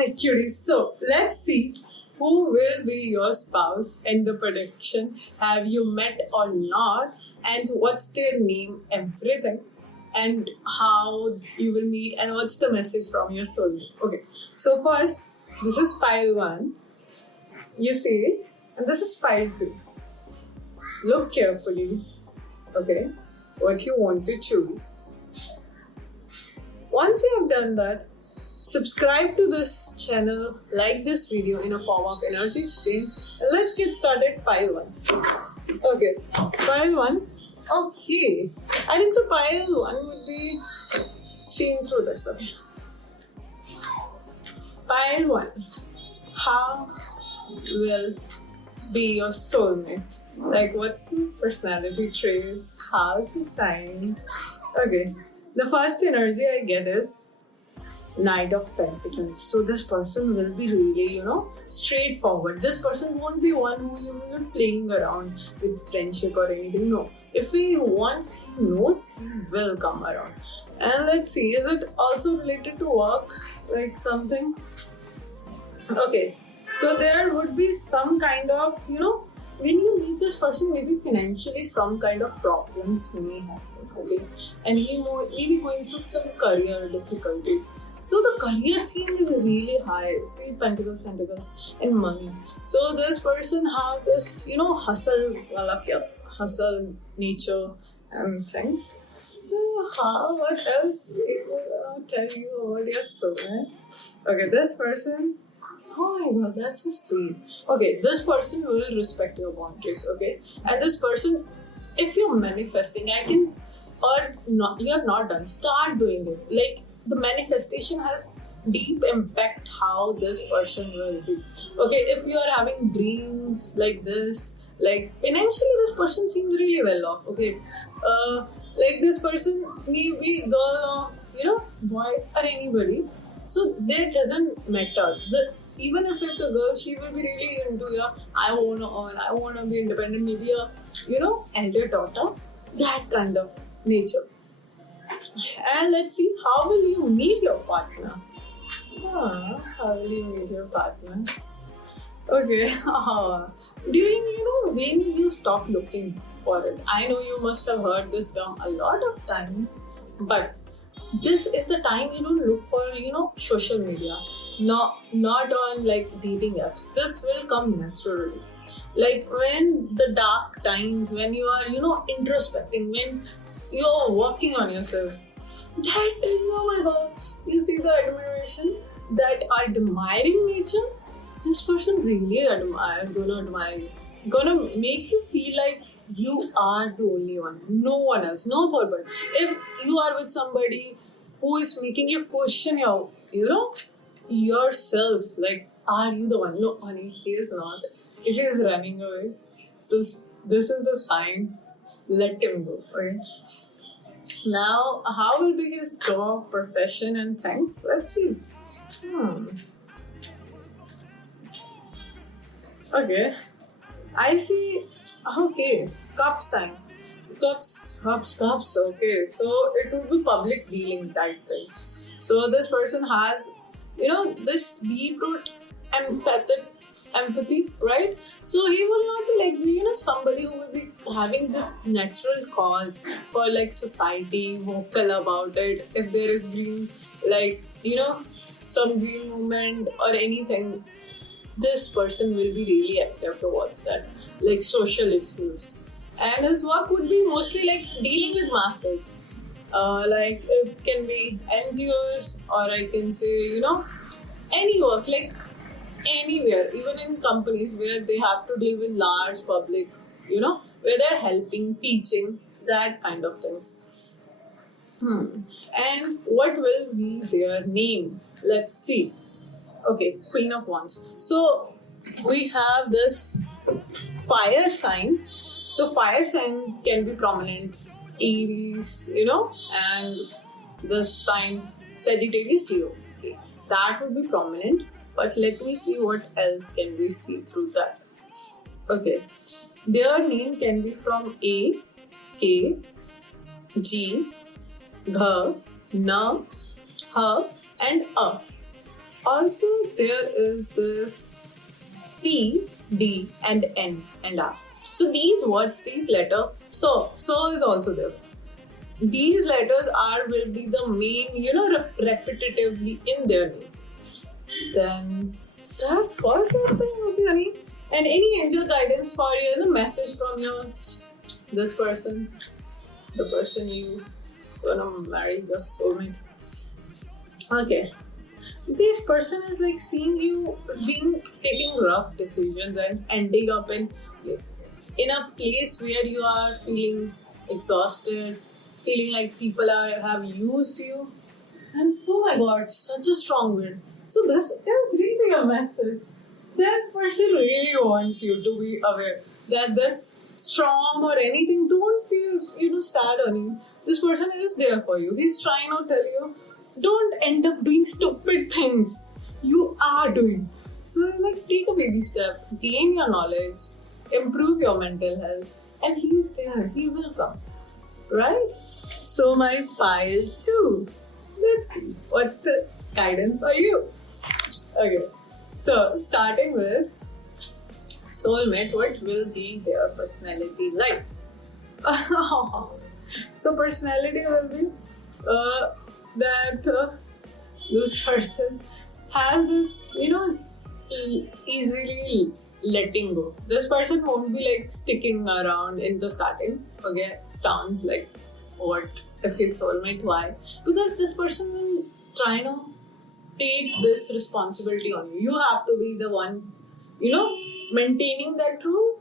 my cuties. So let's see who will be your spouse in the prediction. Have you met or not? And what's their name? Everything. And how you will meet, and what's the message from your soulmate. Okay. So first, this is pile 1. You see it? And this is pile 2. Look carefully. Okay. What you want to choose. Once you have done that, subscribe to this channel, like this video in a form of energy exchange, and let's get started. Pile 1. Okay, pile 1. Okay, I think so. Pile 1 would be seen through this. Okay, pile 1. How will be your soulmate? Like, what's the personality traits? How's the sign? Okay, the first energy I get is Knight of Pentacles. So this person will be really, straightforward. This person won't be one who you will be playing around with friendship or anything. No. If he wants, he knows, he will come around. And let's see, is it also related to work? Like something? Okay. So there would be some kind of, when you meet this person, maybe financially some kind of problems may happen. Okay. And he may be going through some career difficulties. So the career theme is really high. See, pentacles, and money. So this person have this, hustle nature and things. What else? I'll tell you about your soulmate. Okay, this person. Oh my god, that's so sweet. Okay, this person will respect your boundaries. Okay, and this person, if you're manifesting, or not, you have not done. Start doing it. Like, the manifestation has deep impact how this person will be. Okay, if you are having dreams like this, like financially this person seems really well off. Okay, like this person may be girl or boy or anybody. So that doesn't matter. Even if it's a girl, she will be really into I wanna earn, I wanna be independent, maybe a elder daughter, that kind of nature. And let's see, how will you meet your partner? How will you meet your partner? Okay. During, when you stop looking for it. I know you must have heard this term a lot of times, but this is the time you don't look for, social media. Not on like dating apps. This will come naturally. Like when the dark times, when you are, introspecting, when you're working on yourself. That time, oh my god, you see the admiration, that admiring nature, this person really gonna admire you. Gonna make you feel like you are the only one, no one else, no third party. If you are with somebody who is making you question yourself, like, are you the one? No, honey, he is not. If he is running away, so this is the sign. Let him go. Okay. Now, how will be his job, profession, and things? Let's see. Okay. I see. Okay. Cup sign. Cups. Okay. So it would be public dealing type thing. So this person has, this deep-root empathy, right? So he will not be like, somebody who will be having this natural cause for like society, vocal about it. If there is green, like, some green movement or anything, this person will be really active towards that, like social issues. And his work would be mostly like dealing with masses. Like it can be NGOs, or I can say, any work, like anywhere, even in companies where they have to deal with large public, where they're helping, teaching, that kind of things. And what will be their name? Let's see. Okay, Queen of Wands. So we have this fire sign. The fire sign can be prominent, Aries, and the sign Sagittarius, Leo. That would be prominent. But let me see what else can we see through that. Okay. Their name can be from A, K, G, Gh, N, H, and A. Also, there is this P, D, and N and R. So these words, these letters, so is also there. These letters are will be the main, repetitively in their name. Then that's for sure thing, okay, honey. And any angel guidance for you, the message from your this person, the person you gonna marry, your soulmate. Okay. This person is like seeing you being taking rough decisions and ending up in a place where you are feeling exhausted, feeling like people have used you. And so my god, such a strong word. So this is really a message. That person really wants you to be aware that this storm or anything, don't feel sad on you. This person is there for you. He's trying to tell you, don't end up doing stupid things you are doing. So like take a baby step, gain your knowledge, improve your mental health, and he's there. He will come. Right? So my pile 2. Let's see what's the guidance for you. Okay. So starting with soulmate, what will be their personality like? So personality will be that this person has this, easily letting go. This person won't be like sticking around in the starting. Okay, sounds like what if it's soulmate? Why? Because this person will try to take this responsibility on you. You have to be the one, maintaining that rule.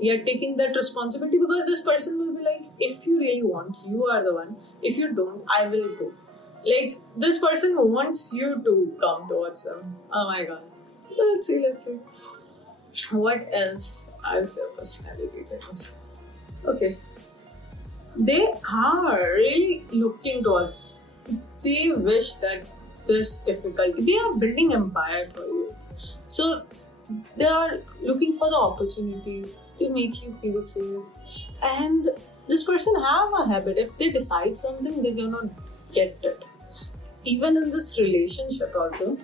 You're taking that responsibility because this person will be like, if you really want, you are the one. If you don't, I will go. Like this person wants you to come towards them. Oh my god. Let's see. What else is their personality things? Okay. They are really looking towards. They wish that this difficulty. They are building empire for you. So they are looking for the opportunity to make you feel safe. And this person have a habit. If they decide something, they're gonna get it. Even in this relationship also,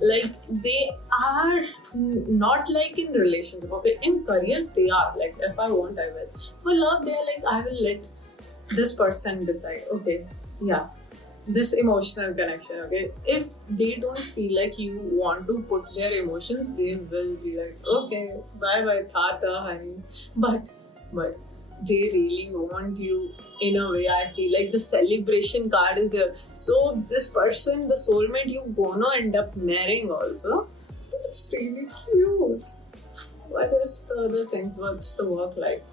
like they are not like in relationship. Okay, in career they are like, if I want, I will. For love, they are like, I will let this person decide. Okay, yeah, this emotional connection. Okay, if they don't feel like you want to put their emotions, they will be like, okay, bye bye, tata, honey. But they really want you in a way. I feel like the celebration card is there. So this person, the soulmate, you gonna end up marrying also. It's really cute. What is the other things? What's the work like?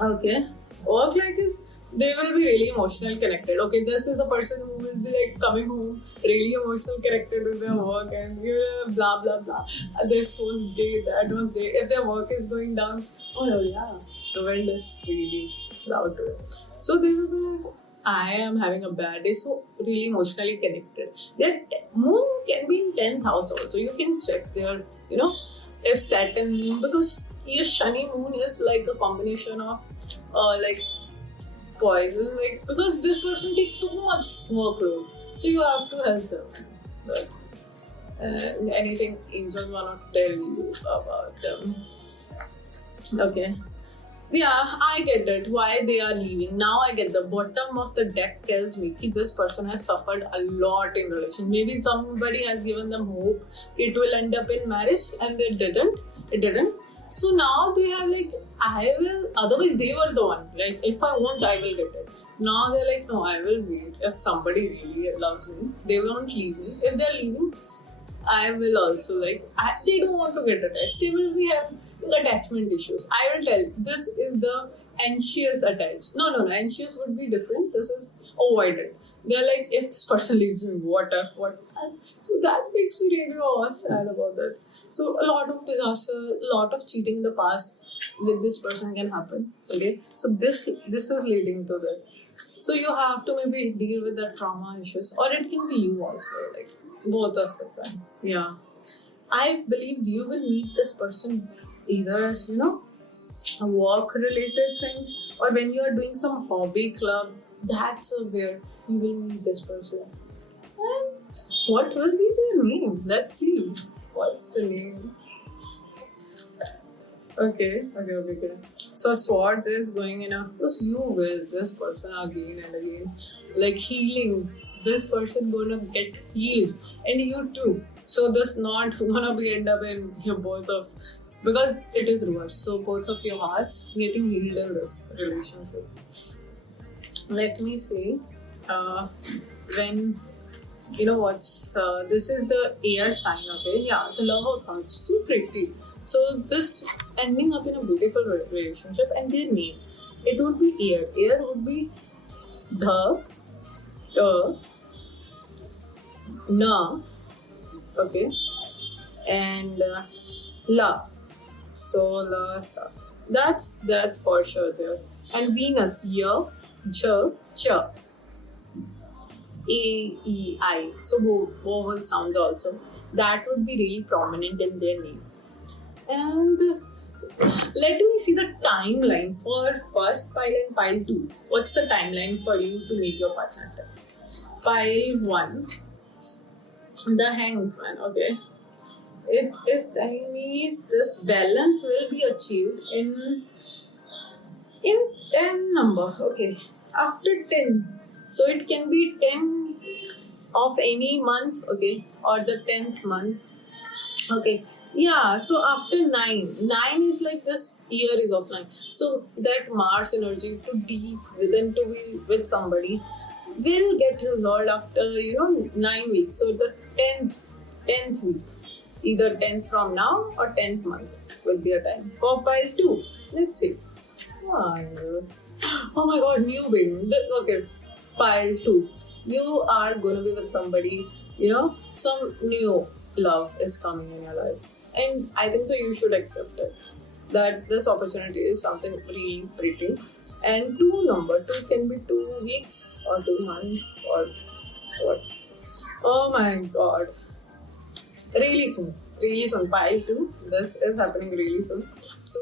Okay, work like is they will be really emotional connected. Okay, this is the person who will be like coming home really emotional connected with their work and blah blah blah. This was day, that was day. If their work is going down, oh yeah, the world is really loud to it. So they will be like, I am having a bad day, so really emotionally connected. Their moon can be in 10th house also. You can check their, if Saturn, because your Shani moon is like a combination of like poison, like because this person takes too much workload, so you have to help them. But anything angels wanna tell you about them? Okay. Yeah, I get it. Why they are leaving. Now I get the bottom of the deck tells me that this person has suffered a lot in relation. Maybe somebody has given them hope it will end up in marriage and they didn't. It didn't. So now they are like, I will. Otherwise, they were the one. Like, if I want, I will get it. Now they're like, no, I will wait. If somebody really loves me, they won't leave me. If they're leaving, I will also like. They don't want to get attached. They will be having attachment issues. I will tell. This is the anxious attached. No. Anxious would be different. This is avoidant. They're like, if this person leaves me, what if? What? So that makes me really sad about that. So a lot of disaster, a lot of cheating in the past with this person can happen. Okay, so this is leading to this. So you have to maybe deal with the trauma issues, or it can be you also, like both of the friends. Yeah, I believed you will meet this person either work related things, or when you are doing some hobby club. That's where you will meet this person. And What will be their name? Let's see. What's the name? Okay. So Swords is going in a. Because you will this person again and again, like healing. This person gonna get healed, and you too. So this not gonna be end up in your both of, because it is reverse. So both of your hearts getting healed in this relationship. Let me see. When you know what's this is the air sign, okay? Yeah, the love of hearts, so pretty. So this ending up in a beautiful relationship, and their name, it would be air. Air would be the, na, okay, and la. So la sa. That's for sure there. And Venus, ya, ch, cha. A-E-I. So vowel sounds also. That would be really prominent in their name. And let me see the timeline for first pile and pile 2. What's the timeline for you to meet your partner? Pile 1, the Hanged Man, okay? It is telling me this balance will be achieved in 10 number, okay? After 10. So it can be 10 of any month, okay, or the 10th month, okay. Yeah, so after 9 is like this year is of 9. So that Mars energy to deep within to be with somebody will get resolved after 9 weeks. So the 10th week, either 10th from now or 10th month will be a time for pile 2. Let's see. Oh my god, new being. Okay. Pile 2. You are gonna be with somebody, some new love is coming in your life. And I think so you should accept it. That this opportunity is something really pretty. And 2 can be 2 weeks or 2 months or what. Oh my god. Really soon. Pile 2. This is happening really soon. So